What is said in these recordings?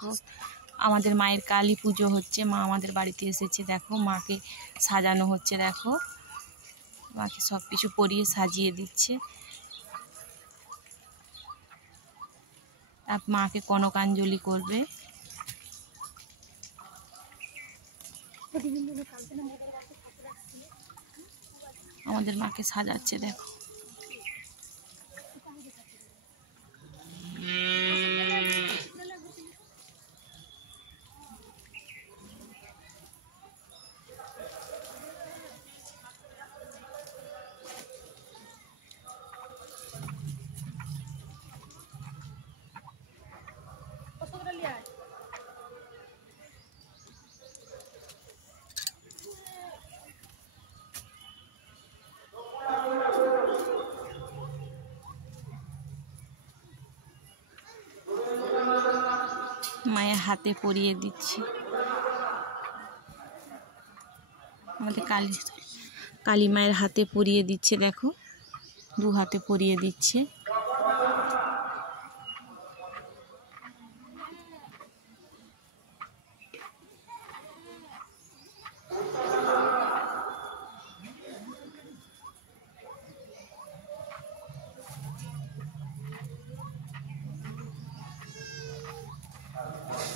দেখো আমাদের মায়ের কালী পুজো হচ্ছে, মা আমাদের বাড়িতে এসেছে। দেখো মাকে সাজানো হচ্ছে, দেখো মাকে সব কিছু পরিয়ে সাজিয়ে দিচ্ছে। তারপর মাকে কনকাঞ্জলি করবে। আমাদের মাকে সাজাচ্ছে দেখো। মায়ের হাতে পরিয়ে দিচ্ছি। আমাদের কালী মায়ের হাতে পরিয়ে দিচ্ছে, দেখো 2 হাতে পরিয়ে দিচ্ছে।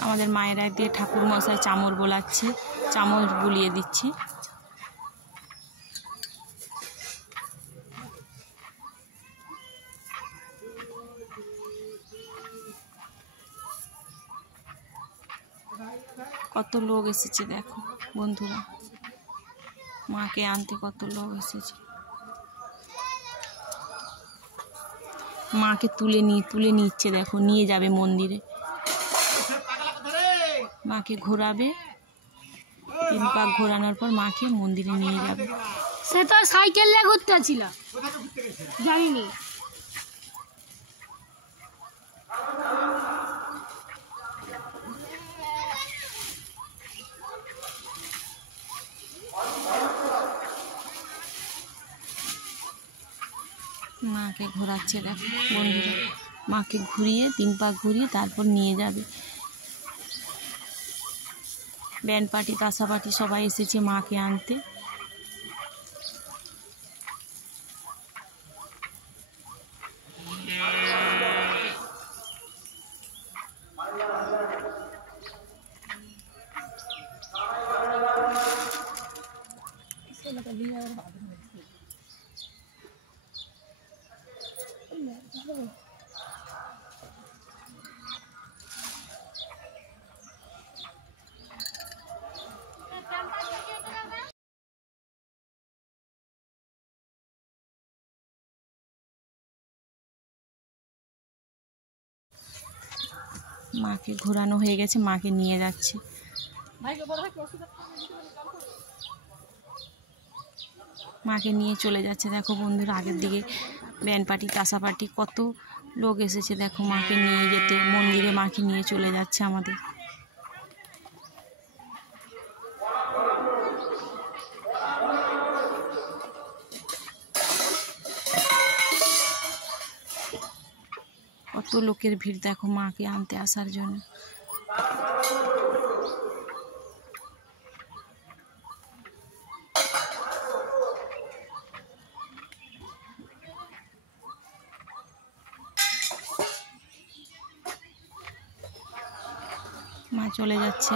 আমাদের মায়েরা দিয়ে ঠাকুর মশাই চামর বোলাচ্ছে, চামর বুলিয়ে দিচ্ছে। কত লোক এসেছে দেখো বন্ধুরা, মাকে আনতে কত লোক এসেছে। মাকে তুলে নিচ্ছে দেখো, নিয়ে যাবে মন্দিরে। মাকে ঘোরাবে, 3 পাক ঘোরানোর পর মাকে মন্দিরে নিয়ে যাবে। সে তো সাইকেল নিয়ে ঘুরতে আসছিল, জানিনি। মাকে ঘোরাচ্ছে দেখো বন্ধুরা, মাকে ঘুরিয়ে 3 পাক ঘুরিয়ে তারপর নিয়ে যাবে। ব্যান্ড পার্টি তাসা পার্টি সবাই এসেছে মাকে আনতে। মাকে ঘোরানো হয়ে গেছে, মাকে নিয়ে যাচ্ছে। মাকে নিয়ে চলে যাচ্ছে দেখো বন্ধুরা। আগের দিকে ব্যান্ড পার্টি তাসা পার্টি কত লোক এসেছে দেখো মাকে নিয়ে যেতে। মন্দিরে মাকে নিয়ে চলে যাচ্ছে আমাদের। কত লোকের ভিড় দেখো মাকে আনতে আসার জন্য। মা চলে যাচ্ছে।